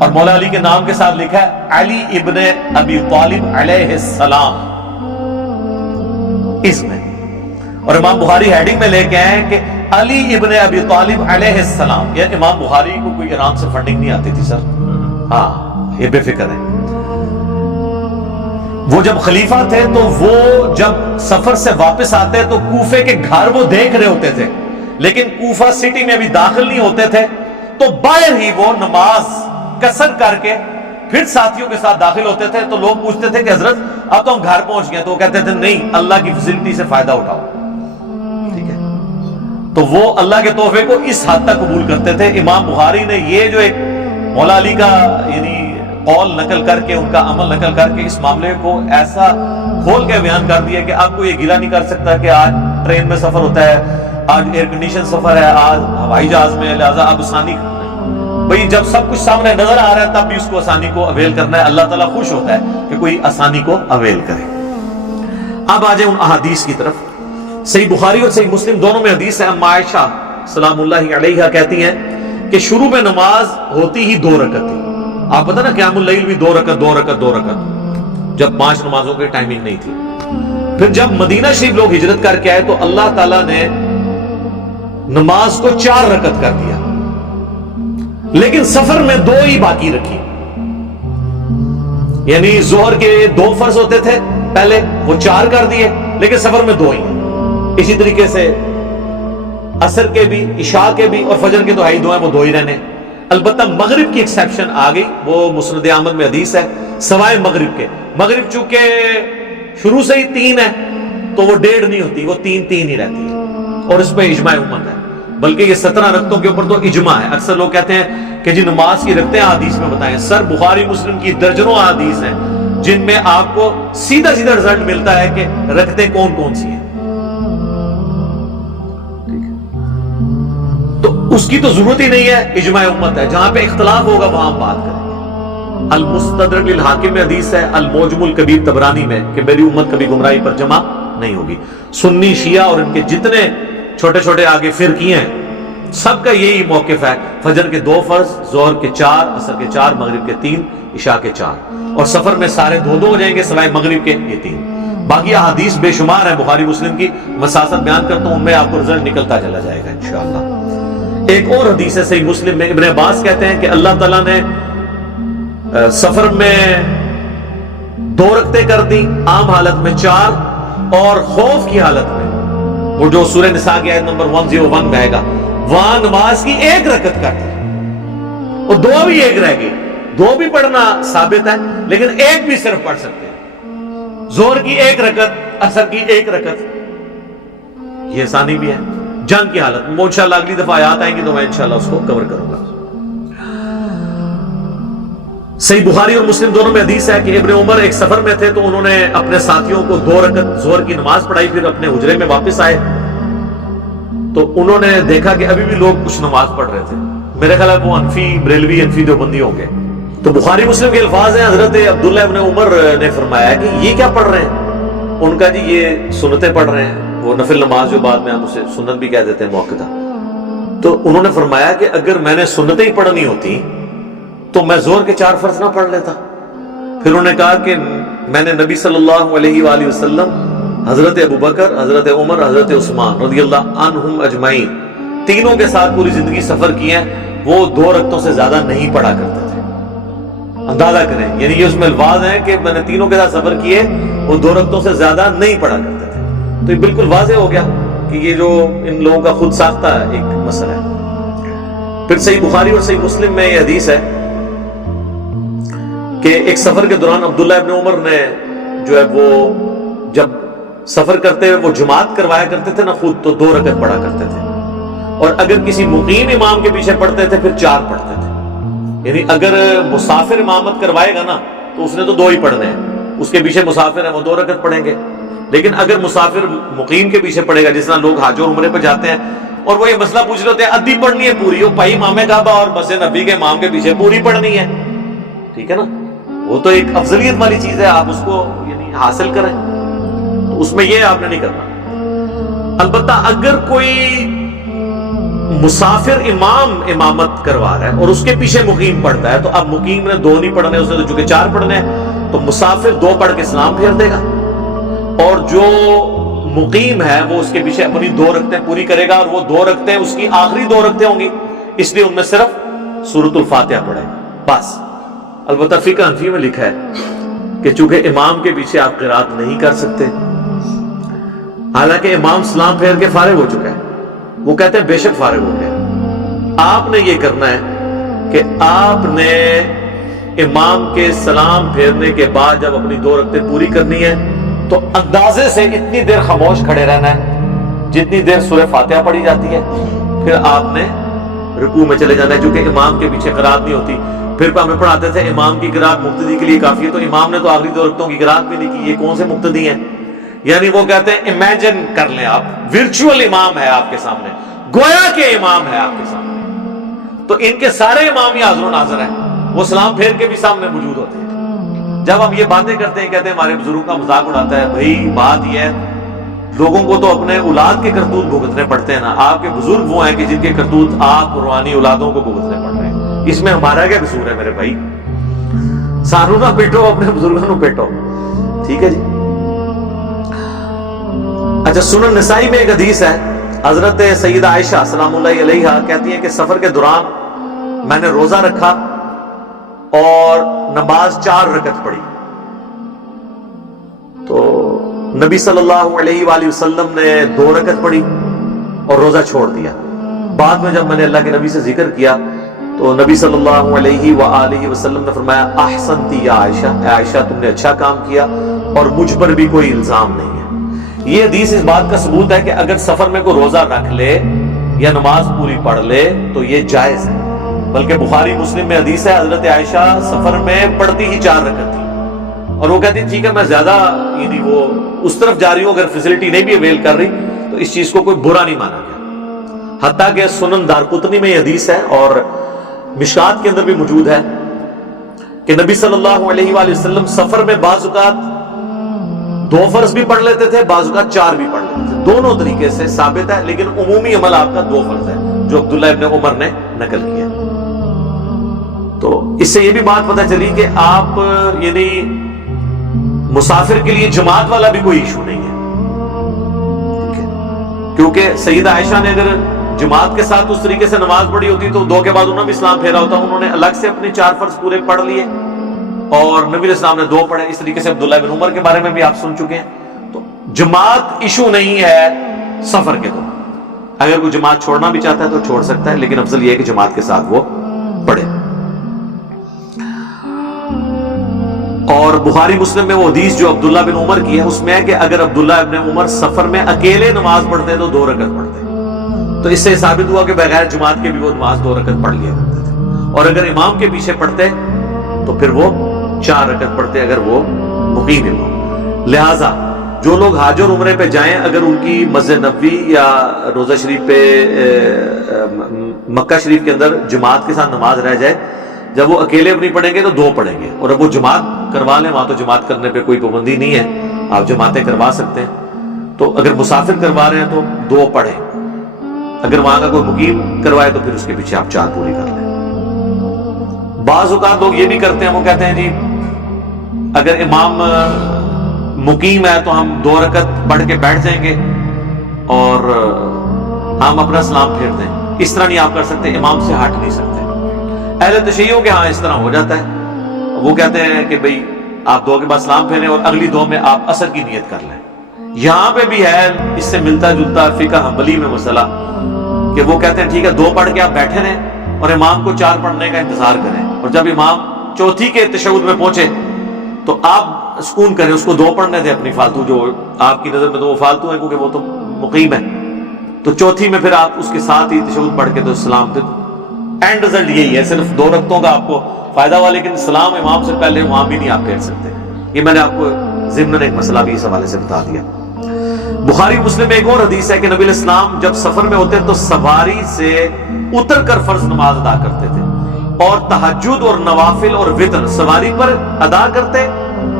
اور مولا علی کے نام کے ساتھ لکھا ہے علی ابن ابی طالب علیہ السلام اس میں. اور امام بخاری ہیڈنگ میں لے کے آئے کہ علی ابن ابی طالب علیہ السلام. یہ امام بخاری کو کوئی ایران سے فنڈنگ نہیں آتی تھی سر. ہاں یہ بے فکر ہے. وہ جب خلیفہ تھے تو وہ جب سفر سے واپس آتے تو کوفے کے گھر وہ دیکھ رہے ہوتے تھے, لیکن کوفہ سٹی میں ابھی داخل نہیں ہوتے تھے, تو باہر ہی وہ نماز قصر کر کے پھر ساتھیوں کے ساتھ داخل ہوتے تھے. تو لوگ پوچھتے تھے کہ حضرت اب تو ہم گھر پہنچ گئے, تو وہ کہتے تھے نہیں, اللہ کی فیسلٹی سے فائدہ اٹھاؤ. ٹھیک ہے, تو وہ اللہ کے تحفے کو اس حد تک قبول کرتے تھے. امام بخاری نے یہ جو ایک مولا علی کا یعنی قول نقل کر کے, ان کا عمل نقل کر کے, اس معاملے کو ایسا کھول کے بیان کر دیا کہ آپ کو یہ گلہ نہیں کر سکتا کہ آج ٹرین میں سفر ہوتا ہے, آج ایئر کنڈیشن سفر ہے, آج ہوائی جہاز میں, لہذا اب آسانی. بھئی جب سب کچھ سامنے نظر آ رہا ہے تب بھی اس کو آسانی کو اویل کرنا ہے. اللہ تعالیٰ خوش ہوتا ہے کہ کوئی آسانی کو اویل کرے. اب آ جائیں ان احادیث کی طرف. صحیح بخاری اور صحیح مسلم دونوں میں حدیث ہے. اما عائشہ سلام اللہ علیہا کہتی ہیں کہ شروع میں نماز ہوتی ہی 2 رکعت تھی. آپ پتہ نا قیام اللیل بھی 2 رکعت 2 رکعت 2 رکعت, جب 5 نمازوں کی ٹائمنگ نہیں تھی. پھر جب مدینہ شریف لوگ ہجرت کر کے آئے تو اللہ تعالیٰ نے نماز کو 4 رکعت کر دیا, لیکن سفر میں 2 ہی باقی رکھی. یعنی ظہر کے 2 فرض ہوتے تھے پہلے, وہ 4 کر دیے, لیکن سفر میں 2 ہی. اسی طریقے سے عصر کے بھی, عشاء کے بھی اور فجر کے تو ہی 2 ہیں, وہ 2 ہی رہنے. البتہ مغرب کی ایکسیپشن آ گئی, وہ مسند احمد میں حدیث ہے, سوائے مغرب کے. مغرب چونکہ شروع سے ہی 3 ہے تو وہ 1.5 نہیں ہوتی, وہ 3 ہی رہتی ہے, اور اس پہ اجماع امت ہے. بلکہ یہ 17 رکعتوں کے اوپر تو اجماع ہے. اکثر لوگ کہتے ہیں کہ جی نماز کی رکعتیں حدیث میں بتائیں. سر بخاری مسلم کی درجنوں حدیث ہیں جن میں آپ کو سیدھا رزلٹ ملتا ہے کہ رکعتیں کون کون سی ہیں. تو اس کی تو ضرورت ہی نہیں ہے, اجماع امت ہے. جہاں پہ اختلاف ہوگا وہاں ہم بات کریں گے. المستدرک للحاکم میں حدیث ہے, المعجم الکبیر طبرانی میں, کہ میری امت کبھی گمراہی پر جمع نہیں ہوگی. سنی شیعہ اور ان کے جتنے چھوٹے چھوٹے آگے فرقے ہیں سب کا یہی موقف ہے, فجر کے 2 فرض, ظہر کے 4, عصر کے 4, مغرب کے 3, عشاء کے 4, اور سفر میں سارے 2 ہو جائیں گے سوائے مغرب کے یہ 3. باقی احادیث بے شمار ہیں بخاری مسلم کی, مساست بیان کرتا ہوں, ان میں آپ کو رزلٹ نکلتا چلا جائے گا انشاءاللہ. ایک اور حدیث ہے صحیح مسلم میں, ابن عباس کہتے ہیں کہ اللہ تعالیٰ نے سفر میں 2 رکعتیں کر دی, عام حالت میں 4, اور خوف کی حالت میں, وہ جو سورہ نساء کی آیت نمبر 101 میں آئے گا, وہاں نماز کی 1 رکعت کر دی, اور 2 بھی 1 رہ گئی. 2 بھی پڑھنا ثابت ہے, لیکن 1 بھی صرف پڑھ سکتے ہیں. ظہر کی 1 رکعت, عصر کی 1 رکعت, یہ آسانی بھی ہے جنگ کی حالت میں. وہ انشاءاللہ اگلی دفعہ آیات آئیں گی تو میں انشاءاللہ اس کو کور کروں گا. صحیح بخاری اور مسلم دونوں میں حدیث ہے کہ ابن عمر ایک سفر میں تھے تو انہوں نے اپنے ساتھیوں کو 2 رکعت ظہر کی نماز پڑھائی, پھر اپنے حجرے میں واپس آئے تو انہوں نے دیکھا کہ ابھی بھی لوگ کچھ نماز پڑھ رہے تھے. میرے خیال ہے وہ انفی بریلوی, انفی دیوبندی ہوں گے. تو بخاری مسلم کے الفاظ ہیں, حضرت عبداللہ ابن عمر نے فرمایا کہ یہ کیا پڑھ رہے ہیں؟ ان کا جی یہ سنتیں پڑھ رہے ہیں, وہ نفل نماز جو بعد میں ہم اسے سنت بھی کہہ دیتے ہیں موقع. تو انہوں نے فرمایا کہ اگر میں نے سنتیں ہی پڑھنی ہوتی تو میں ظہر کے 4 فرض نہ پڑھ لیتا. پھر انہوں نے کہا کہ میں نے نبی صلی اللہ علیہ وآلہ وسلم, حضرت ابو بکر, حضرت عمر, حضرت عثمان رضی اللہ عنہم اجمعین, تینوں کے ساتھ پوری زندگی سفر کی ہے, وہ 2 رکعتوں سے زیادہ نہیں پڑھا کرتے تھے. اندازہ کریں, یعنی یہ اس میں الفاظ ہیں کہ میں نے تینوں کے ساتھ سفر کیے, وہ 2 رکعتوں سے زیادہ نہیں پڑھا کرتے تھے. تو یہ بالکل واضح ہو گیا کہ یہ جو ان لوگوں کا خود ساختہ ایک مسئلہ ہے. پھر صحیح بخاری اور صحیح مسلم میں یہ حدیث ہے کہ ایک سفر کے دوران عبداللہ ابن عمر نے جو ہے وہ جب سفر کرتے ہوئے وہ جماعت کروایا کرتے تھے نا خود, تو 2 رکعت پڑھا کرتے تھے, اور اگر کسی مقیم امام کے پیچھے پڑھتے تھے پھر 4 پڑھتے تھے. یعنی اگر مسافر امامت کروائے گا نا تو اس نے تو 2 ہی پڑھنے ہیں, اس کے پیچھے مسافر ہیں وہ 2 رکعت پڑھیں گے. لیکن اگر مسافر مقیم کے پیچھے پڑھے گا, جس طرح لوگ حج اور عمرے پہ جاتے ہیں اور وہ یہ مسئلہ پوچھ رہے ہوتے ہیں ادھی پڑھنی ہے پوری, وہ بھائی امام کعبہ اور مسجد نبی کے امام کے پیچھے پوری پڑھنی ہے, ٹھیک ہے نا, وہ تو ایک افضلیت والی چیز ہے, آپ اس کو یعنی حاصل کریں, تو اس میں یہ آپ نے نہیں کرنا. البتہ اگر کوئی مسافر امام امامت کروا رہا ہے اور اس کے پیچھے مقیم پڑھتا ہے، تو اب مقیم نے 2 نہیں پڑھنے، اس نے تو چونکہ 4 پڑھنے ہیں، تو مسافر 2 پڑھ کے سلام پھیر دے گا، اور جو مقیم ہے وہ اس کے پیچھے اپنی 2 رکعتیں پوری کرے گا، اور وہ 2 رکعتیں اس کی آخری 2 رکعتیں ہوں گی، اس لیے ان میں صرف سورۃ الفاتحہ پڑھے بس۔ البتہ فقہ حنفی میں لکھا ہے کہ چونکہ امام کے پیچھے آپ قرات نہیں کر سکتے، حالانکہ امام سلام پھیر کے فارغ ہو چکا ہے، وہ کہتے ہیں بے شک فارغ ہو گیا، آپ نے یہ کرنا ہے کہ آپ نے امام کے سلام پھیرنے کے بعد جب اپنی 2 رکعتیں پوری کرنی ہے تو اندازے سے اتنی دیر خاموش کھڑے رہنا ہے جتنی دیر سورہ فاتحہ پڑھی جاتی ہے، پھر آپ نے رکوع میں چلے جانا ہے، چونکہ امام کے پیچھے قرات نہیں ہوتی۔ پھر ہمیں پڑھاتے تھے امام کی قرات مقتدی کے لیے کافی ہے، تو امام نے تو آخری 2 رکعتوں کی قرات بھی نہیں کی، یہ کون سے مقتدی ہیں؟ یعنی وہ کہتے ہیں امیجن کر لیں آپ، ورچوئل امام ہے آپ کے سامنے، گویا کہ امام ہے آپ کے سامنے، تو ان کے سارے امام یہ حاضر و ناظر ہیں، وہ سلام پھیر کے بھی سامنے موجود ہوتے ہیں۔ جب ہم یہ باتیں کرتے ہیں، کہتے ہیں ہمارے بزرگوں کا مذاق اڑاتا ہے، بھائی بات یہ ہے لوگوں کو تو اپنے اولاد کے کرتوت بھگتنے پڑتے ہیں نا، آپ کے بزرگ وہ ہیں کہ جن کے کرتوت آپ روحانی اولادوں کو بھگتنے پڑ رہے ہیں، اس میں ہمارا کیا قصور ہے میرے بھائی؟ سانو نہ پیٹو، اپنے بزرگوں کو پیٹو، ٹھیک ہے جی۔ اچھا، سنن نسائی میں ایک حدیث ہے، حضرت سیدہ عائشہ سلام اللہ علیہا کہتی ہیں کہ سفر کے دوران میں نے روزہ رکھا اور نماز 4 رکعت پڑھی، تو نبی صلی اللہ علیہ وآلہ وسلم نے 2 رکعت پڑھی اور روزہ چھوڑ دیا۔ بعد میں جب میں نے اللہ کے نبی سے ذکر کیا تو نبی صلی اللہ علیہ وآلہ وسلم نے فرمایا احسنتی یا عائشہ، اے عائشہ تم نے اچھا کام کیا اور مجھ پر بھی کوئی الزام نہیں ہے۔ یہ حدیث اس بات کا ثبوت ہے کہ اگر سفر میں کوئی روزہ رکھ لے یا نماز پوری پڑھ لے تو یہ جائز ہے، بلکہ بخاری مسلم میں حدیث ہے حضرت عائشہ سفر میں پڑھتی ہی 4 رکعت تھی، اور وہ کہتی ٹھیک ہے میں زیادہ یعنی وہ اس طرف جا رہی ہوں، اگر فیسلٹی نہیں بھی اویل کر رہی تو اس چیز کو کوئی برا نہیں مانا گیا۔ حتیٰ کہ سنن دارقطنی میں یہ حدیث ہے اور مشکات کے اندر بھی موجود ہے کہ نبی صلی اللہ علیہ وآلہ وسلم سفر میں بعض اوقات 2 فرض بھی پڑھ لیتے تھے، بعض اوقات 4 بھی پڑھ لیتے تھے، دونوں طریقے سے ثابت ہے، لیکن عمومی عمل آپ کا 2 فرض ہے جو عبداللہ ابن عمر نے نقل کیا۔ تو اس سے یہ بھی بات پتہ چلی کہ آپ یعنی مسافر کے لیے جماعت والا بھی کوئی ایشو نہیں ہے، ٹھیک ہے، کیونکہ سیدہ عائشہ نے اگر جماعت کے ساتھ اس طریقے سے نماز پڑھی ہوتی تو 2 کے بعد انہوں نے بھی اسلام پھیرا ہوتا، انہوں نے الگ سے اپنے 4 فرض پورے پڑھ لیے اور نبی علیہ السلام نے 2 پڑھے۔ اس طریقے سے عبداللہ بن عمر کے بارے میں بھی آپ سن چکے ہیں۔ تو جماعت ایشو نہیں ہے سفر کے دوران، اگر کوئی جماعت چھوڑنا بھی چاہتا ہے تو چھوڑ سکتا ہے، لیکن افضل یہ ہے کہ جماعت کے ساتھ وہ پڑھے۔ اور بخاری مسلم میں وہ حدیث جو عبداللہ بن عمر کی ہے اس میں ہے کہ اگر عبداللہ ابن عمر سفر میں اکیلے نماز پڑھتے تو 2 رکعت پڑھتے، تو اس سے ثابت ہوا کہ بغیر جماعت کے بھی وہ نماز 2 رکعت پڑھ لیا کرتے تھے، اور اگر امام کے پیچھے پڑھتے تو پھر وہ 4 رکعت پڑھتے اگر وہ مقیم امام۔ لہٰذا جو لوگ حج اور عمرے پہ جائیں، اگر ان کی مسجد نبوی یا روضہ شریف پہ مکہ شریف کے اندر جماعت کے ساتھ نماز رہ جائے، جب وہ اکیلے اپنی پڑھیں گے تو 2 پڑھیں گے، اور اب وہ جماعت کروا لیں، وہاں تو جماعت کرنے پہ کوئی پابندی نہیں ہے، آپ جماعتیں کروا سکتے ہیں۔ تو اگر مسافر کروا رہے ہیں تو 2 پڑھیں، اگر وہاں کا کوئی مقیم کروائے تو پھر اس کے پیچھے آپ 4 پوری کر لیں۔ بعض اوقات لوگ یہ بھی کرتے ہیں، وہ کہتے ہیں جی اگر امام مقیم ہے تو ہم 2 رکعت پڑھ کے بیٹھ جائیں گے اور ہم اپنا سلام پھیر دیں۔ اس طرح نہیں آپ کر سکتے، امام سے ہٹ نہیں سکتے۔ اہل تشیعوں کے ہاں اس طرح ہو جاتا ہے، وہ کہتے ہیں کہ بھئی آپ 2 کے بعد سلام پھیریں اور اگلی 2 میں آپ عصر کی نیت کر لیں۔ یہاں پہ بھی ہے اس سے ملتا جلتا فقہ حنبلی میں مسئلہ کہ وہ کہتے ہیں ٹھیک ہے 2 پڑھ کے آپ بیٹھے رہیں اور امام کو 4 پڑھنے کا انتظار کریں، اور جب امام چوتھی کے تشہد میں پہنچے تو آپ سکون کریں، اس کو 2 پڑھنے دیں اپنی فالتو، جو آپ کی نظر میں تو وہ فالتو ہے کیونکہ وہ تو مقیم ہے، تو چوتھی میں پھر آپ اس کے ساتھ ہی تشہد پڑھ کے تو سلام دے دو۔ اینڈ رزلٹ یہی ہے، صرف 2 رکعتوں کا آپ کو فائدہ ہوا، لیکن سلام امام سے پہلے وہاں بھی نہیں آپ پھیر سکتے۔ یہ میں نے آپ کو ضمن ایک مسئلہ بھی اس حوالے سے بتا دیا۔ بخاری مسلم میں ایک اور حدیث ہے کہ نبی علیہ السلام جب سفر میں ہوتے تو سواری سے اتر کر فرض نماز ادا کرتے تھے، اور تہجد اور نوافل اور وتر سواری پر ادا کرتے،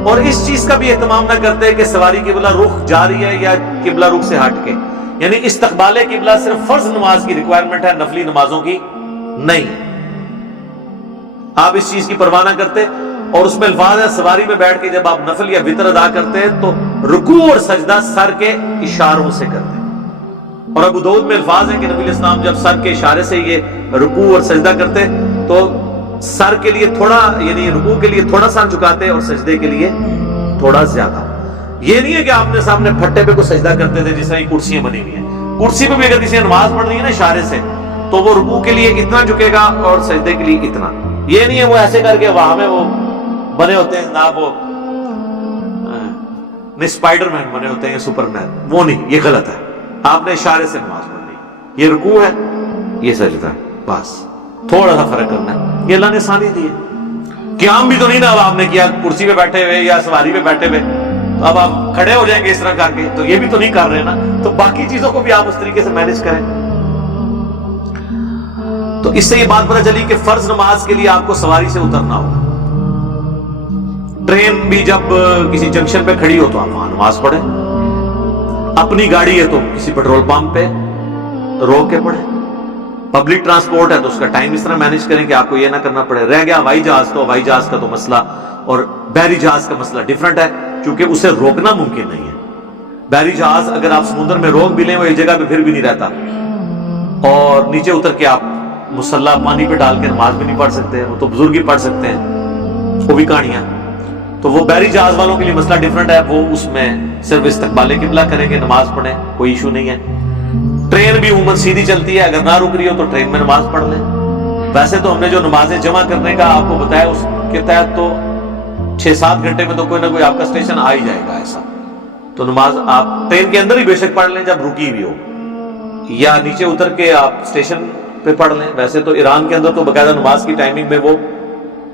اور اس چیز کا بھی اہتمام نہ کرتے کہ سواری قبلہ رخ جا رہی ہے یا قبلہ رخ سے ہٹ کے، یعنی استقبال قبلہ صرف فرض نماز کی ریکوائرمنٹ ہے، نفلی نمازوں کی نہیں۔ آپ اس چیز کی پرواہ نہ کرتے، اور اس میں الفاظ ہے سواری میں بیٹھ کے جب آپ نفل یا وتر ادا کرتے ہیں تو رکوع اور سجدہ سر کے اشاروں سے کرتے ہیں، اور ابو داؤد میں الفاظ ہے کہ نبی علیہ السلام جب سر کے اشارے سے یہ رکوع اور سجدہ کرتے تو سر کے لیے تھوڑا، یعنی رکوع کے لیے تھوڑا سر جھکاتے اور سجدے کے لیے تھوڑا زیادہ۔ یہ نہیں ہے کہ آپ نے سامنے پھٹے پہ کوئی سجدہ کرتے تھے جس طرح یہ کرسیاں بنی ہوئی ہیں، کرسی پہ بھی اگر کسی نے نماز پڑھ رہی ہے نا اشارے سے تو وہ رکوع کے لیے اتنا جھکے گا اور سجدے کے لیے اتنا۔ یہ نہیں ہے وہ ایسے کر کے وہاں میں وہ بنے ہوتے ہیں نا، وہ اسپائڈر مین بنے ہوتے ہیں، سپر مین، وہ نہیں، یہ غلط ہے۔ آپ نے اشارے سے نماز پڑھنی، یہ رکوع ہے یہ سجدہ ہے، بس تھوڑا سا فرق کرنا ہے، یہ اللہ نے آسانی دی ہے۔ قیام بھی تو نہیں نا اب آپ نے کیا کرسی پہ بیٹھے ہوئے یا سواری پہ بیٹھے ہوئے، تو اب آپ کھڑے ہو جائیں گے اس طرح کر کے، تو یہ بھی تو نہیں کر رہے نا، تو باقی چیزوں کو بھی آپ اس طریقے سے مینج کریں۔ تو اس سے یہ بات پتہ چلی کہ فرض نماز کے لیے آپ کو سواری سے اترنا ہوگا۔ ٹرین بھی جب کسی جنکشن پہ کھڑی ہو تو آپ وہاں نماز پڑھیں، اپنی گاڑی ہے تو کسی پیٹرول پمپ پہ روک کے پڑھیں، پبلک ٹرانسپورٹ ہے تو اس کا ٹائم اس طرح مینج کریں کہ آپ کو یہ نہ کرنا پڑے۔ رہ گیا ہوائی جہاز، تو ہوائی جہاز کا تو مسئلہ اور بحری جہاز کا مسئلہ ڈیفرنٹ ہے، چونکہ اسے روکنا ممکن نہیں ہے۔ بحری جہاز اگر آپ سمندر میں روک بھی لیں وہ ایک جگہ پہ پھر بھی نہیں رہتا، اور نیچے اتر کے آپ مسلح پانی پہ ڈال کے نماز بھی نہیں پڑھ سکتے، وہ تو بزرگ ہی پڑھ سکتے ہیں، وہ بھی کہانیاں۔ تو وہ بحری جہاز والوں کے لیے مسئلہ ڈیفرنٹ ہے، وہ اس میں صرف استقبال قبلہ کریں گے، نماز پڑھیں، کوئی ایشو نہیں ہے۔ ٹرین بھی عموماً سیدھی چلتی ہے، اگر نہ رک رہی ہو تو ٹرین میں نماز پڑھ لیں۔ ویسے تو ہم نے جو نمازیں جمع کرنے کا آپ کو بتایا اس کے تحت تو 6-7 گھنٹے میں تو کوئی نہ کوئی آپ کا اسٹیشن آ ہی جائے گا ایسا، تو نماز آپ ٹرین کے اندر ہی بے شک پڑھ لیں جب رکی بھی ہو، یا نیچے اتر کے آپ اسٹیشن پہ پڑھ لیں۔ ویسے تو ایران کے اندر تو باقاعدہ نماز کی ٹائمنگ میں وہ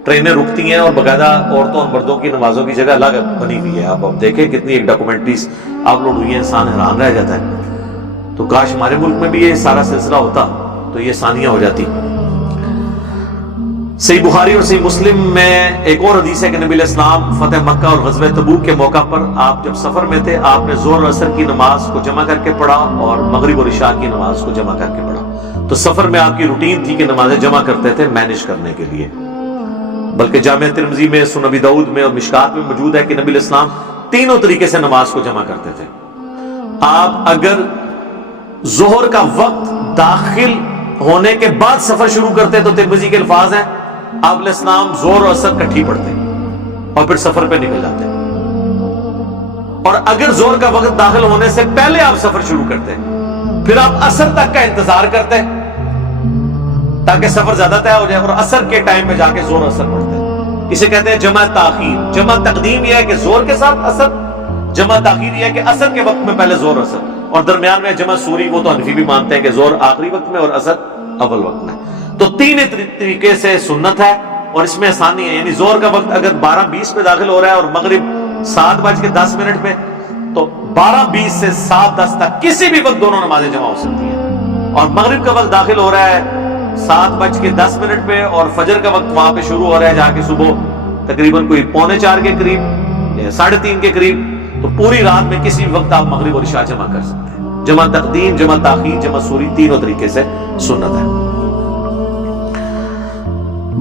ٹرینیں رکتی ہیں، اور باقاعدہ عورتوں اور مردوں کی نمازوں کی جگہ الگ بنی ہوئی ہے۔ آپ دیکھیں کتنی ایک ڈاکومنٹریز اپلوڈ ہوئی ہیں، انسان حیران رہ جاتا ہے۔ تو کاش ہمارے ملک میں بھی یہ سارا سلسلہ ہوتا تو یہ آسانیاں ہو جاتی۔ صحیح بخاری اور صحیح مسلم میں ایک اور حدیث ہے کہ نبی علیہ السلام فتح مکہ اور غزوہ تبوک کے موقع پر آپ جب سفر میں تھے، آپ نے ظہر اور عصر کی نماز کو جمع کر کے پڑھا اور مغرب اور عشاء کی نماز کو جمع کر کے پڑھا۔ تو سفر میں آپ کی روٹین تھی کہ نمازیں جمع کرتے تھے مینج کرنے کے لیے، بلکہ جامع ترمذی میں، سنن ابی داؤد میں اور مشکات میں موجود ہے کہ نبی علیہ السلام تینوں طریقے سے نماز کو جمع کرتے تھے۔ آپ اگر ظہر کا وقت داخل ہونے کے بعد سفر شروع کرتے تو ترمذی کے الفاظ ہیں آپ علیہ السلام ظہر اور عصر کٹھی پڑھتے اور پھر سفر پہ نکل جاتے، اور اگر ظہر کا وقت داخل ہونے سے پہلے آپ سفر شروع کرتے پھر آپ عصر تک کا انتظار کرتے تاکہ سفر زیادہ طے ہو جائے، اور عصر کے ٹائم میں جا کے ظہر عصر پڑھتے۔ اسے کہتے ہیں جمع تاخیر۔ جمع تقدیم یہ ہے کہ ظہر کے ساتھ عصر، جمع تاخیر یہ ہے کہ عصر کے وقت میں پہلے ظہر عصر، اور درمیان میں جمع سوری، وہ تو حنفی بھی مانتے ہیں کہ ظہر آخری وقت میں اور عصر اول وقت میں۔ تو تین طریقے سے سنت ہے، اور اس میں آسانی ہے، یعنی ظہر کا وقت اگر 12:20 پہ داخل ہو رہا ہے اور مغرب 7:10 پہ، تو 12:20 سے 7:10 تک کسی بھی وقت دونوں نمازیں جمع ہو سکتی ہیں، اور مغرب کا وقت داخل ہو رہا ہے 7:10 پہ، اور فجر کا وقت وہاں پہ شروع ہو رہا ہے جا کے صبح تقریباً کوئی 3:45 کے قریب یا 3:30 کے قریب، تو پوری رات میں کسی بھی وقت آپ مغرب اور عشاء جمع کر سکتے ہیں۔ جمع تقدیم، جمع تاخیر، جمع سوری، تینوں طریقے سے سنت ہے۔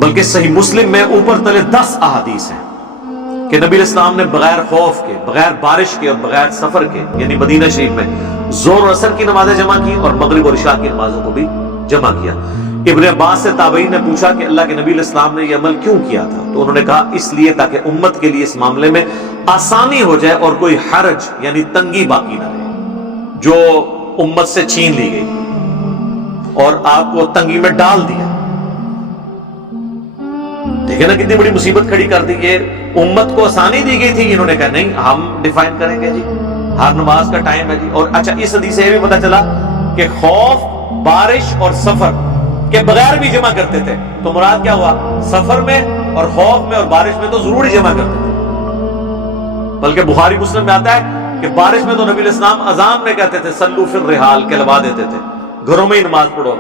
بلکہ صحیح مسلم میں اوپر تلے 10 احادیث ہیں کہ نبی علیہ السلام نے بغیر خوف کے، بغیر بارش کے اور بغیر سفر کے، یعنی مدینہ شریف میں ظہر اور عصر کی نمازیں جمع کی اور مغرب اور عشاء کی نمازوں کو بھی جمع کیا۔ ابن عباس سے تابعین نے پوچھا کہ اللہ کے نبی علیہ السلام نے یہ عمل کیوں کیا تھا، تو انہوں نے کہا اس لیے تاکہ امت کے لیے اس معاملے میں آسانی ہو جائے اور کوئی حرج یعنی تنگی باقی نہ رہے جو امت سے چھین لی گئی اور آپ کو تنگی میں ڈال دیا۔ دیکھیں نا کتنی بڑی مصیبت کھڑی کر دی، یہ امت کو آسانی دی گئی تھی، انہوں نے کہا نہیں ہم ڈیفائن کریں گے جی، ہر نماز کا ٹائم ہے جی۔ اور اچھا اس حدیث سے یہ بھی پتہ چلا کہ خوف، بارش اور سفر کے بغیر بھی جمع کرتے تھے، تو مراد کیا ہوا، سفر میں اور خوف میں اور بارش میں تو ضروری جمع کرتے تھے۔ بلکہ بخاری مسلم میں آتا ہے کہ بارش میں تو نبی علیہ السلام اذان میں کہتے تھے سلو فی الرحال، کہلوا دیتے تھے گھروں میں ہی نماز پڑھو۔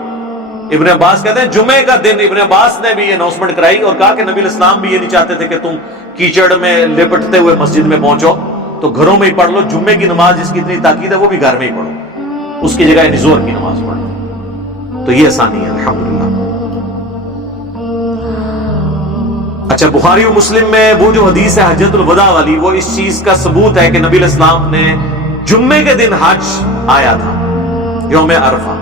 ابن عباس کہتے ہیں جمعے کا دن ابن عباس نے بھی یہ اناؤنسمنٹ کرائی اور کہا کہ نبی علیہ السلام بھی یہ نہیں چاہتے تھے کہ تم کیچڑ میں لپٹتے ہوئے مسجد میں پہنچو، تو گھروں میں ہی پڑھ لو، جمعے کی نماز جس کی اتنی تاکید ہے وہ بھی گھر میں ہی پڑھو۔ اس کی جگہ زہر کی نماز پڑھ لو، تو یہ آسانی ہے الحمدللہ۔ اچھا، بخاری و مسلم میں وہ جو حدیث ہے حجۃ الوداع والی، وہ اس چیز کا ثبوت ہے کہ نبی علیہ السلام نے جمعے کے دن حج آیا تھا یوم عرفہ،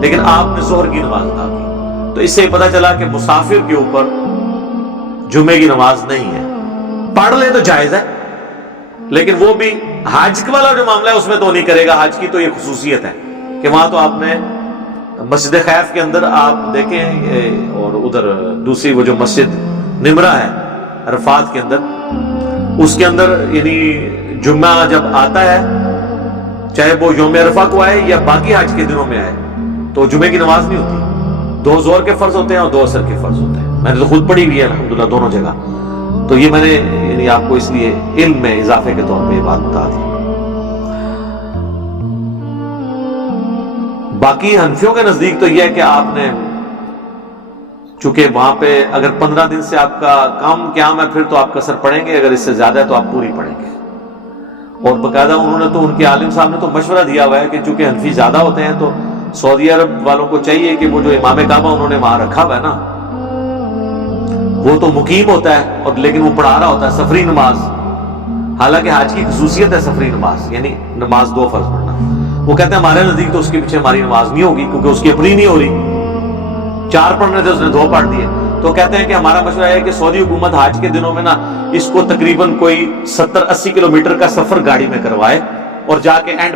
لیکن آپ نے ظہر کی نماز ادا کی، تو اس سے پتہ چلا کہ مسافر کے اوپر جمعے کی نماز نہیں ہے۔ پڑھ لے تو جائز ہے، لیکن وہ بھی حج والا جو معاملہ ہے اس میں تو نہیں کرے گا۔ حج کی تو یہ خصوصیت ہے کہ وہاں تو آپ نے مسجد خیف کے اندر آپ دیکھیں، اور ادھر دوسری وہ جو مسجد نمرہ ہے عرفات کے اندر، اس کے اندر یعنی جمعہ جب آتا ہے، چاہے وہ یوم عرفہ کو آئے یا باقی حج کے دنوں میں آئے، تو جمعے کی نماز نہیں ہوتی، 2 ظہر کے فرض ہوتے ہیں اور 2 عصر کے فرض ہوتے ہیں۔ میں نے تو خود پڑھی ہوئی ہے الحمدللہ دونوں جگہ، تو یہ میں نے یعنی آپ کو اس لیے علم میں اضافے کے طور پہ یہ بات بتا دی۔ باقی حنفیوں کے نزدیک تو یہ ہے کہ آپ نے چونکہ وہاں پہ اگر 15 دن سے آپ کا کام قیام ہے، پھر تو آپ قصر پڑھیں گے، اگر اس سے زیادہ ہے تو آپ پوری پڑھیں گے۔ اور باقاعدہ انہوں نے تو، ان کے عالم صاحب نے تو مشورہ دیا ہوا ہے کہ چونکہ حنفی زیادہ ہوتے ہیں تو سعودی عرب والوں کو چاہیے کہ وہ جو امام کعبہ انہوں نے وہاں رکھا ہوا ہے نا، وہ تو مقیم ہوتا ہے، اور لیکن وہ پڑھا رہا ہوتا ہے سفری نماز، حالانکہ حج کی خصوصیت ہے سفری نماز، یعنی نماز 2 فرض پڑھنا۔ وہ کہتے ہیں ہمارے نزدیک تو اس کے پیچھے ہماری نماز نہیں ہوگی، کیونکہ اس کی اپنی نہیں ہو رہی، 4 پڑھنے تھے اس نے 2 پڑھ دیے۔ تو کہتے ہیں کہ ہمارا مشورہ ہے کہ سعودی حکومت حج کے دنوں میں نا اس کو تقریباً کوئی 70-80 کلومیٹر کا سفر گاڑی میں کروائے، اور جا کے اینڈ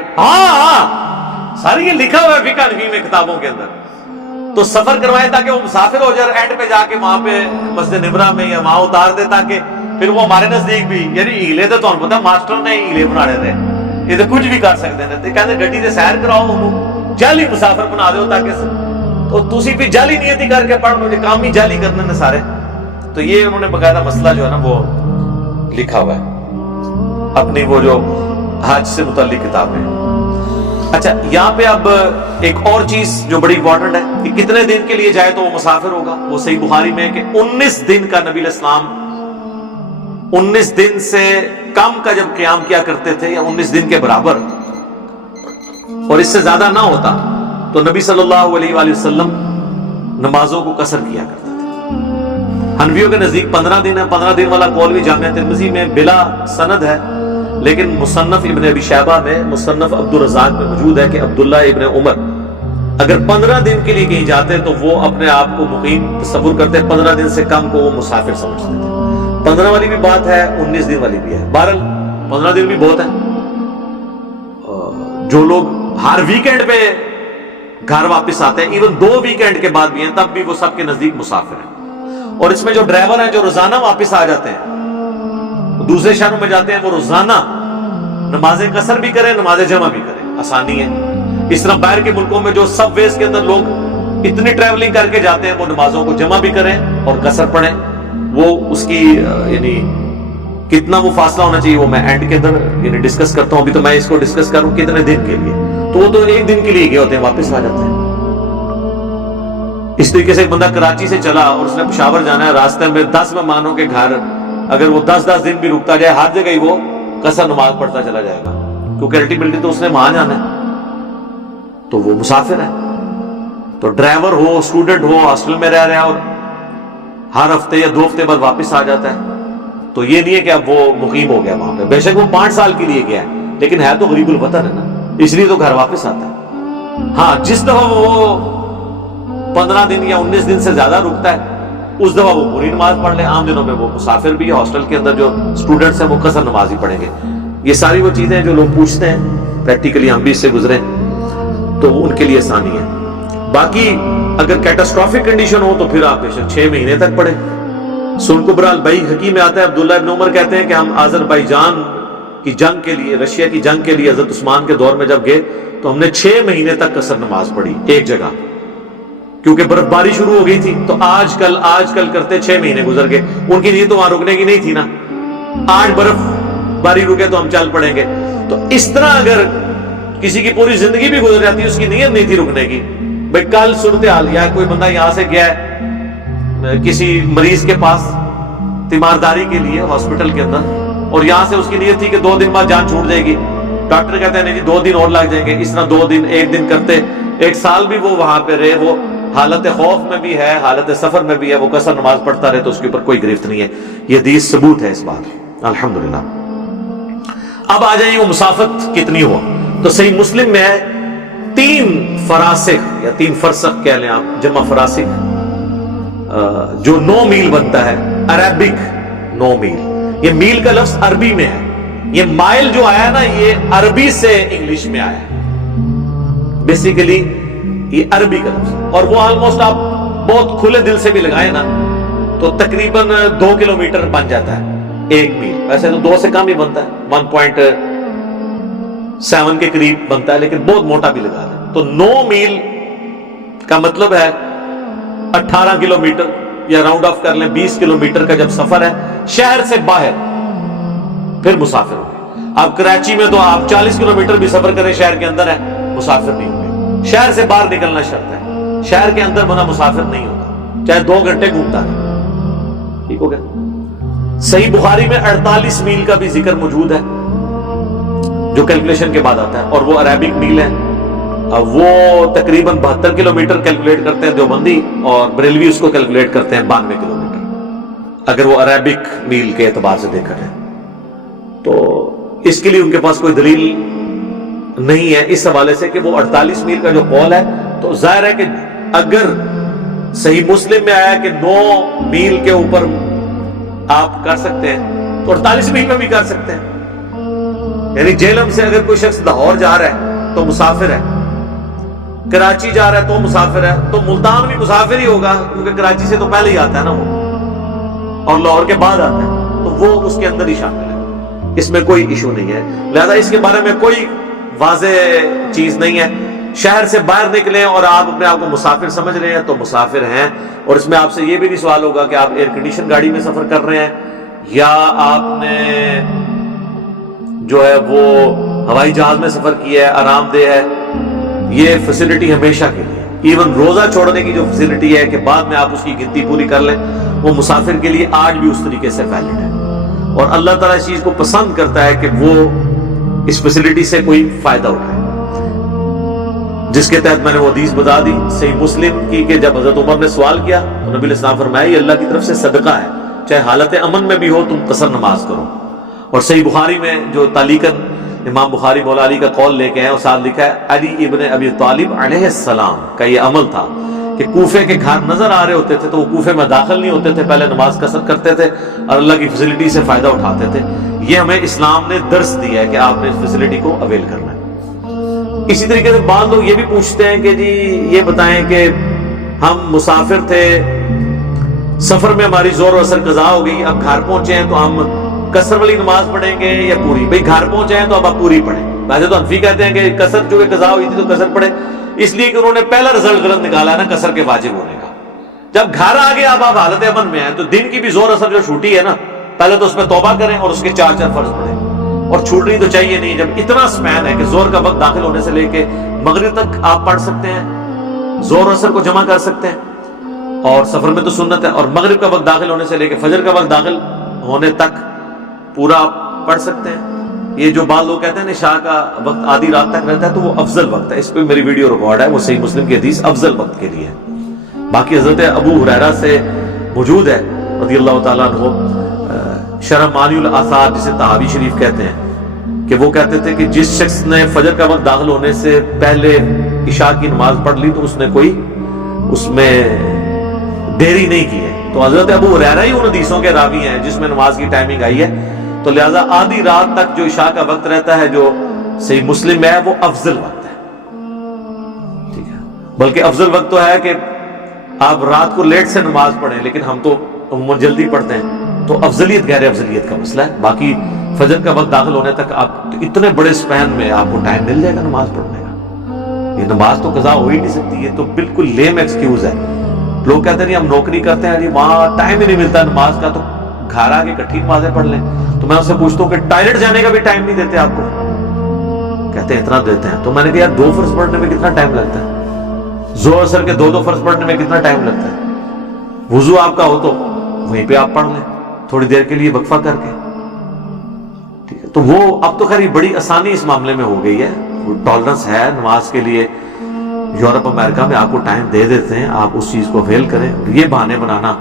ساری یہ لکھا ہوا ہے فقہ حنفی میں کتابوں کے اندر، تو سفر کروائے تاکہ وہ مسافر ہو جائے، اینڈ پہ جا کے وہاں پہ مسجد نمرہ میں یا وہاں اتار دے، تاکہ پھر وہ ہمارے نزدیک بھی، یعنی ایلے تو تمہیں پتا ماسٹر نے ایلے بنا رہے تھے، یہ تو کچھ بھی کر سکتے ہیں، کہتے گڈی سے سیر کراؤ، انہوں جعلی مسافر بنا دو، تاکہ تو تسی بھی جعلی نیتی کر کے پڑھ لو، کام ہی جعلی کرنے نے سارے۔ تو یہ انہوں نے باقاعدہ مسئلہ جو ہے نا وہ لکھا ہوا ہے اپنی وہ جو حج سے متعلق کتاب ہے۔ اچھا، یہاں پہ اب ایک اور چیز جو بڑی امپورٹنٹ ہے کہ کتنے دن کے لیے جائے تو وہ مسافر ہوگا۔ وہ صحیح بخاری میں ہے کہ 19 دن کا نبی علیہ السلام 19 دن سے کم کا جب قیام کیا کرتے تھے، یا 19 دن کے برابر، اور اس سے زیادہ نہ ہوتا تو نبی صلی اللہ علیہ وآلہ وسلم نمازوں کو قصر کیا کرتے تھے۔ حنفیوں کے نزدیک 15 دن ہے۔ 15 دن والا قول بھی جامع ترمذی میں بلا سند ہے، لیکن مصنف ابن ابی شیبہ میں، مصنف عبد الرزاق میں موجود ہے کہ عبداللہ ابن عمر اگر 15 دن کے لیے کہیں جاتے تو وہ اپنے آپ کو مقیم تصور کرتے، 15 دن سے کم کو وہ مسافر سمجھتے تھے۔ 15 والی بھی بات ہے، 19 دن والی بھی ہے، بہرحال 15 دن بھی بہت ہے۔ جو لوگ ہر ویکینڈ پہ گھر واپس آتے ہیں، ایون 2 ویکینڈ کے بعد بھی ہیں، تب بھی وہ سب کے نزدیک مسافر ہیں۔ اور اس میں جو ڈرائیور ہیں جو روزانہ واپس آ جاتے ہیں، دوسرے شہروں میں جاتے ہیں، وہ روزانہ نماز قصر بھی کریں، نماز جمع بھی کریں، آسانی ہے۔ اس طرح باہر کے ملکوں میں جو سب ویز کے اندر لوگ اتنی ٹریولنگ کر کے جاتے ہیں، وہ نمازوں کو جمع بھی کریں اور قصر پڑھیں۔ وہ اس کی یعنی کتنا وہ فاصلہ ہونا چاہیے وہ میں اینڈ کے اندر یعنی ڈسکس کرتا ہوں۔ ابھی تو میں اس کو ڈسکس کروں کتنے دن کے لیے، تو وہ تو 1 دن کے لیے گئے ہوتے ہیں، واپس آ جاتے ہیں۔ اس طریقے سے ایک بندہ کراچی سے چلا اور اس نے پشاور جانا ہے، راستے میں 10 مہمانوں کے گھر اگر وہ 10 دن بھی رکتا جائے، ہر جگہ ہی وہ قصر نماز پڑھتا چلا جائے گا، کیونکہ الٹیمیٹلی تو اس نے وہاں جانا ہے، تو وہ مسافر ہے۔ تو ڈرائیور ہو، اسٹوڈنٹ ہو، ہاسٹل میں رہ رہا ہے اور ہر ہفتے یا 2 ہفتے بعد واپس آ جاتا ہے، تو یہ نہیں ہے کہ اب وہ مقیم ہو گیا وہاں پہ۔ بے شک وہ 5 سال کے لیے گیا ہے، لیکن ہے تو غریب الوطن ہے نا، اس لیے تو گھر واپس آتا ہے۔ ہاں، جس دفعہ وہ 15 دن یا 19 دن سے زیادہ رکتا ہے، اس دفعہ وہ پوری نماز پڑھ لے۔ عام دنوں میں وہ مسافر بھی ہے، ہاسٹل کے اندر جو اسٹوڈنٹس ہیں وہ قصر نماز ہی پڑھیں گے۔ یہ ساری وہ چیزیں جو لوگ پوچھتے ہیں، پریکٹیکلی ہم بھی اس سے گزرے تو ان کے لیے آسانی ہے۔ باقی اگر کیٹاسٹرافک کنڈیشن ہو تو پھر آپ بے شک 6 مہینے تک پڑھیں۔ سن کبرا البیہقی میں آتا ہے، عبداللہ ابن عمر کہتے ہیں کہ ہم آذربائیجان کی جنگ کے لیے، رشیا کی جنگ کے لیے حضرت عثمان کے دور میں جب گئے تو ہم نے 6 مہینے تک قصر نماز پڑھی ایک جگہ، کیونکہ برف باری شروع ہو گئی تھی۔ تو آج کل کرتے 6 مہینے گزر گئے، ان کی نیت تو وہاں رکنے کی نہیں تھی نا، آج برف باری رکے تو ہم چل پڑیں گے۔ تو اس طرح اگر کسی کی پوری زندگی بھی گزر جاتی ہے، اس کی نیت نہیں تھی رکنے کی، بھائی کل صورتحال یا کوئی بندہ یہاں سے گیا ہے کسی مریض کے پاس تیمارداری کے لیے ہاسپٹل کے اندر، اور یہاں سے اس کی نیت تھی کہ 2 دن بعد جان چھوٹ جائے گی، ڈاکٹر کہتے ہیں نہیں جی 2 دن اور لگ جائیں گے، اس طرح 2 دن 1 دن کرتے 1 سال بھی وہ وہاں پہ رہے، وہ حالت خوف میں بھی ہے، حالت سفر میں بھی ہے، وہ قصر نماز پڑھتا رہے تو اس کے اوپر کوئی گرفت نہیں ہے. یہ حدیث ثبوت ہے اس بات، الحمدللہ. اب آ جائیں وہ مسافت کتنی ہو، تو صحیح مسلم میں ہے 3 فراسخ یا 3 فرسخ کہہ لیں آپ، جمع فراسخ، جو 9 میل بنتا ہے، عربک 9 میل. یہ میل کا لفظ عربی میں ہے، یہ مائل جو آیا نا یہ عربی سے انگلش میں آیا ہے، بیسیکلی یہ عربی کا لفظ. اور وہ آلموسٹ آپ بہت کھلے دل سے بھی لگائیں نا تو تقریباً 2 کلومیٹر بن جاتا ہے 1 میل. ویسے تو 2 سے کم ہی بنتا ہے، 1.7 کے قریب بنتا ہے، لیکن بہت موٹا بھی لگا ہے. تو 9 میل کا مطلب ہے 18 کلومیٹر، یا راؤنڈ آف کر لیں 20 کلومیٹر کا جب سفر ہے شہر سے باہر، پھر مسافر ہوں گے. آپ کراچی میں تو آپ 40 کلومیٹر بھی سفر کریں شہر کے اندر ہے، مسافر نہیں ہوں گے. شہر سے باہر نکلنا شرط ہے، شہر کے اندر بنا مسافر نہیں ہوتا، چاہے 2 گھنٹے گھومتا ہے. ٹھیک ہو گیا. صحیح بخاری میں 48 میل کا بھی ذکر موجود ہے جو کیلکولیشن کے بعد آتا ہے، اور وہ عربک میل ہے. وہ تقریباً 72 کلومیٹر کیلکولیٹ کرتے ہیں دیوبندی، اور بریلوی اس کو کیلکولیٹ کرتے ہیں 92 کلومیٹر اگر وہ عربک میل کے اعتبار سے دیکھا جائے. تو اس کے لیے ان کے پاس کوئی دلیل نہیں ہے اس حوالے سے کہ وہ 48 میل کا جو قول ہے. تو ظاہر ہے کہ اگر صحیح مسلم میں آیا کہ 9 میل کے اوپر آپ کر سکتے ہیں تو 48 میل میں بھی کر سکتے ہیں. یعنی جہلم سے اگر کوئی شخص لاہور جا رہا ہے تو مسافر ہے، کراچی جا رہا ہے تو مسافر ہے، تو ملتان بھی مسافر ہی ہوگا کیونکہ کراچی سے تو پہلے ہی آتا ہے نا وہ، اور لاہور کے بعد آتا ہے، تو وہ اس کے اندر ہی شامل ہے. اس میں کوئی ایشو نہیں ہے. لہذا اس کے بارے میں کوئی واضح چیز نہیں ہے. شہر سے باہر نکلیں اور آپ اپنے آپ کو مسافر سمجھ رہے ہیں تو مسافر ہیں. اور اس میں آپ سے یہ بھی نہیں سوال ہوگا کہ آپ ایئر کنڈیشن گاڑی میں سفر کر رہے ہیں یا آپ نے جو ہے وہ ہوائی جہاز میں سفر کیا ہے، آرام دہ ہے. یہ فیسلٹی ہمیشہ کے لیے، ایون روزہ چھوڑنے کی جو فیسلٹی ہے کہ بعد میں آپ اس کی گنتی پوری کر لیں، وہ مسافر کے لیے آج بھی اس طریقے سے ویلڈ ہے. اور اللہ تعالیٰ اس چیز کو پسند کرتا ہے کہ وہ اس فیسلٹی سے کوئی فائدہ اٹھائے، جس کے تحت میں نے وہ حدیث بتا دی صحیح مسلم کی کہ جب حضرت عمر نے سوال کیا تو نبی علیہ السلام فرمایا یہ اللہ کی طرف سے صدقہ ہے، چاہے حالت امن میں بھی ہو تم قصر نماز کرو. اور صحیح بخاری میں جو تعلیقاً امام بخاری مولا علی کا قول لے کے ہیں اور ساتھ لکھا ہے علی ابن ابی طالب علیہ السلام کا یہ عمل تھا کہ کوفے کے گھر نظر آ رہے ہوتے تھے تو وہ کوفے میں داخل نہیں ہوتے تھے، پہلے نماز قصر کرتے تھے اور اللہ کی فیسلٹی سے فائدہ اٹھاتے تھے. یہ ہمیں اسلام نے درس دیا ہے کہ آپ نے اس فیسلٹی کو اویل کرنا ہے. اسی طریقے سے بعض لوگ یہ بھی پوچھتے ہیں کہ جی یہ بتائیں کہ ہم مسافر تھے، سفر میں ہماری زور و اثر قضا ہو گئی، اب گھر پہنچے ہیں تو ہم قصر والی نماز پڑھیں گے یا پوری؟ بھئی گھر پہنچے ہیں تو اب آپ پوری پڑھیں. ویسے تو حنفی کہتے ہیں کہ قصر جو قضا ہوئی تھی تو قصر پڑھیں، اس لیے کہ انہوں نے پہلا رزلٹ غلط نکالا ہے نا قصر کے واجب ہونے کا. جب گھر آ گئے اب آپ حالت امن میں ہیں تو دن کی بھی زور اثر جو چھوٹی ہے نا، پہلے تو اس میں توبہ کریں اور اس کے 4 فرض پڑھیں، اور چھوٹنی تو چاہیے نہیں. جب اتنا سپین ہے کہ زور کا وقت داخل ہونے سے لے کے مغرب تک آپ پڑھ سکتے ہیں، زور اثر کو جمع کر سکتے ہیں، اور سفر میں تو سنت ہے، اور مغرب کا وقت داخل ہونے سے لے کے فجر کا وقت داخل ہونے تک پورا آپ پڑھ سکتے ہیں. یہ جو بعض لوگ کہتے ہیں عشاء کا وقت آدھی رات تک رہتا ہے تو وہ افضل وقت ہے، اس پہ میری ویڈیو ریکارڈ ہے، وہ صحیح مسلم کی حدیث افضل وقت کے لیے ہے. باقی حضرت ابو ہریرہ سے موجود ہے رضی اللہ تعالیٰ عنہ، شرح معانی الاثار جسے طحاوی شریف کہتے ہیں، کہ وہ کہتے تھے کہ جس شخص نے فجر کا وقت داخل ہونے سے پہلے عشاء کی نماز پڑھ لی تو اس نے کوئی اس میں دیری نہیں کی ہے. تو حضرت ابو ہریرہ ہی ان حدیثوں کے راوی ہیں جس میں نماز کی ٹائمنگ آئی ہے، تو لہذا آدھی رات تک جو عشاء کا وقت رہتا ہے جو صحیح مسلم ہے وہ افضل وقت ہے. ٹھیک ہے، بلکہ افضل وقت تو ہے کہ آپ رات کو لیٹ سے نماز پڑھیں، لیکن ہم تو عموماً جلدی پڑھتے ہیں، تو افضلیت غیر افضلیت کا مسئلہ ہے. باقی فجر کا وقت داخل ہونے تک آپ اتنے بڑے سپین میں آپ کو ٹائم مل جائے گا نماز پڑھنے کا. یہ نماز تو قضا ہو ہی نہیں سکتی، یہ تو بالکل لیم ایکسکیوز ہے. لوگ کہتے ہیں نہیں ہم نوکری کرتے ہیں جی وہاں ٹائم ہی نہیں ملتا نماز کا، تو گھر آ کے اکٹھی نمازیں پڑھ لیں. تو میں ان سے پوچھتا ہوں کہ ٹائلٹ جانے کا بھی ٹائم نہیں دیتے آپ کو؟ کہتے ہیں اتنا دیتے ہیں. تو میں نے کہا یار 2 فرض پڑھنے میں کتنا ٹائم لگتا ہے؟ زور اثر کے 2 فرض پڑھنے میں کتنا ٹائم لگتا ہے؟ وضو آپ کا ہو تو وہیں پہ آپ پڑھ لیں تھوڑی دیر کے لیے وقفہ کر کے. ٹھیک ہے، تو وہ اب تو خیر یہ بڑی آسانی اس معاملے میں ہو گئی ہے، ٹالرنس ہے نماز کے لیے، یورپ امریکہ میں آپ کو ٹائم دے دیتے ہیں، آپ اس چیز کو فیل کریں، یہ بہانے بنانا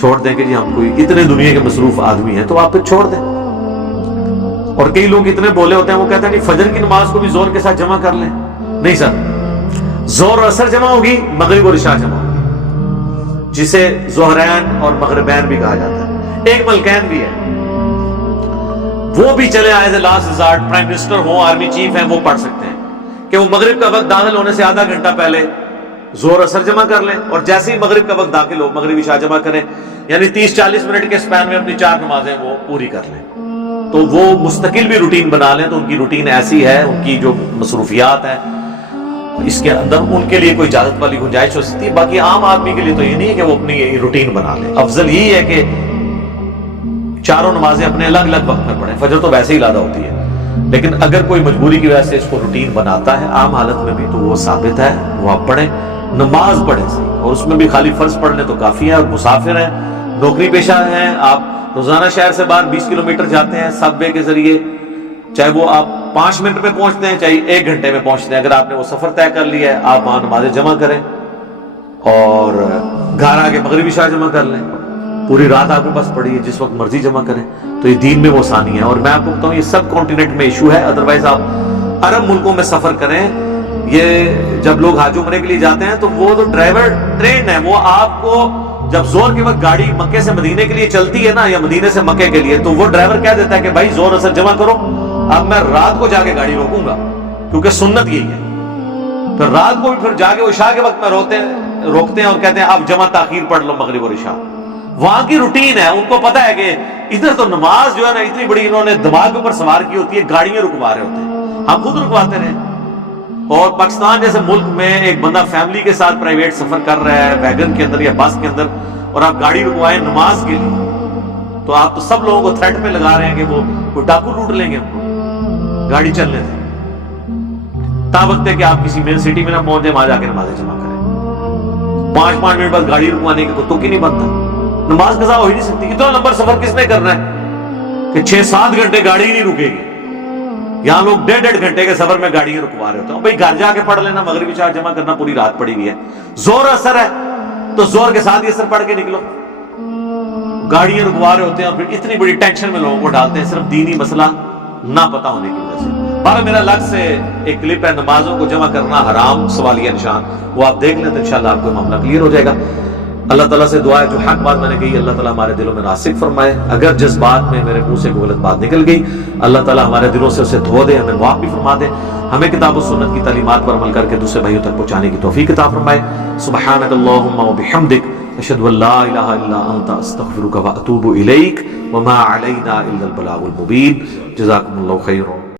چھوڑ دیں کہ جی ہم کوئی اتنے دنیا کے مصروف آدمی ہیں، تو آپ پھر چھوڑ دیں۔ اور کئی لوگ اتنے بولے ہوتے ہیں، وہ کہتے ہیں کہ فجر کی نماز کو بھی زور کے ساتھ جمع کر لیں، نہیں سر، زور اور اثر جمع ہوگی، مغرب اور عشاء جمع ہوگی، جسے ظہرین اور مغربین بھی کہا جاتا ہے۔ ایک ملکین بھی ہے، وہ بھی چلے آئے تھے لاسٹ ریزارٹ، پرائم منسٹر ہوں، آرمی چیف ہیں، وہ پڑھ سکتے ہیں کہ وہ مغرب کا وقت داخل ہونے سے آدھا گھنٹہ پہلے زور اثر جمع کر لیں، اور جیسے ہی مغرب کا وقت داخل ہو مغرب عشاء جمع کریں، یعنی 30-40 منٹ کے سپین میں اپنی 4 نمازیں وہ پوری کر لیں۔ تو وہ مستقل بھی روٹین بنا لیں، تو ان کی روٹین ایسی ہے، ان کی جو مصروفیات ہیں اس کے اندر ان کے لیے کوئی اجازت والی گنجائش ہو سکتی ہے۔ باقی عام آدمی کے لیے تو یہ نہیں ہے کہ وہ اپنی روٹین بنا لیں، افضل یہی ہے کہ چاروں نمازیں اپنے الگ الگ وقت میں پڑھیں، فجر تو ویسے ہی زیادہ ہوتی ہے، لیکن اگر کوئی مجبوری کی وجہ سے اس کو روٹین بناتا ہے عام حالت میں بھی، تو وہ ثابت ہے، وہ آپ پڑھیں، نماز پڑھیں صحیح، اور اس میں بھی خالی فرض پڑھ لیں تو کافی ہے۔ اور مسافر ہیں، نوکری پیشہ ہیں، آپ روزانہ شہر سے باہر 20 کلومیٹر جاتے ہیں سب وے کے ذریعے، چاہے وہ آپ 5 منٹ میں پہنچتے ہیں چاہے 1 گھنٹے میں پہنچتے ہیں، اگر آپ نے وہ سفر طے کر لیا ہے، آپ وہاں نمازیں جمع کریں اور گھر آ کے مغرب عشاء جمع کر لیں، پوری رات آپ کے پاس پڑی ہے، جس وقت مرضی جمع کریں، تو یہ دین میں وہ آسانی ہے۔ اور میں آپ کو بتاؤں یہ سب کانٹیننٹ میں ایشو ہے، ادروائز آپ عرب ملکوں میں سفر کریں، یہ جب لوگ حج عمرے کے لیے جاتے ہیں تو وہ تو ڈرائیور ٹرین ہے، وہ آپ کو جب زور کے وقت گاڑی مکے سے مدینے کے لیے چلتی ہے نا، یا مدینے سے مکے کے لیے، تو وہ ڈرائیور کہہ دیتا ہے کہ بھائی زور اثر جمع کرو، اب میں رات کو جا کے گاڑی روکوں گا، کیونکہ سنت یہی ہے۔ پھر رات کو بھی پھر جا کے عشاء کے وقت میں روکتے ہیں اور کہتے ہیں اب جمع تاخیر پڑھ لو مغرب اور عشاء۔ وہاں کی روٹین ہے، ان کو پتا ہے کہ ادھر تو نماز جو ہے نا اتنی بڑی انہوں نے دماغ کے اوپر سوار کی ہوتی ہے، گاڑیاں رکوا رہے ہوتے ہیں، ہم خود رکواتے رہے۔ اور پاکستان جیسے ملک میں ایک بندہ فیملی کے ساتھ پرائیویٹ سفر کر رہا ہے ویگن کے اندر یا بس کے اندر، اور آپ گاڑی رکوائیں نماز کے لیے، تو آپ تو سب لوگوں کو تھریٹ پہ لگا رہے ہیں کہ وہ کوئی ڈاکو لوٹ لیں گے ہم کو، گاڑی چلنے دیں، تا وقت ہے کہ آپ کسی مین سٹی میں نہ پہنچ جائیں، وہاں جا کے نمازیں جمع کریں۔ 5 منٹ بعد گاڑی رکوانے کا کوئی تک ہی نہیں بنتا، نماز قضا ہو ہی نہیں سکتی۔ اتنا لمبا سفر کس نے کرنا ہے کہ 6-7 گھنٹے گاڑی ہی نہیں رکے گی؟ یہاں لوگ 1.5 گھنٹے کے سفر میں گاڑیاں رکوا رہے ہوتے ہیں۔ بھائی گھر جا کے پڑھ لینا، مغرب عشاء جمع کرنا، پوری رات پڑی ہوئی ہے، زور اثر ہے تو زور کے ساتھ یہ اثر پڑھ کے نکلو، گاڑیاں رکوا رہے ہوتے ہیں اور پھر اتنی بڑی ٹینشن میں لوگوں کو ڈالتے ہیں صرف دینی مسئلہ نہ پتہ ہونے کی وجہ سے۔ بارہ میرا الگ سے ایک کلپ ہے نمازوں کو جمع کرنا حرام سوالیہ نشان، وہ آپ دیکھ لیں تو انشاءاللہ آپ کو معاملہ کلیئر ہو جائے گا۔ اللہ تعالیٰ سے دعا ہے جو حق بات میں نے کہی اللہ تعالیٰ ہمارے دلوں میں راسخ فرمائے، اگر جس بات میں میرے منہ سے کوئی غلط بات نکل گئی اللہ تعالیٰ ہمارے دلوں سے اسے دھو دے، ہمیں معاف بھی فرما دے، ہمیں کتاب و سنت کی تعلیمات پر عمل کر کے دوسرے بھائیوں تک پہنچانے کی توفیق عطا فرمائے۔ سبحانک اللہم و بحمدک، اشہد ان لا الہ الا انت، استغفرک و اتوب الیک، وما علینا الا البلاغ المبین۔ جزاکم اللہ خیرا۔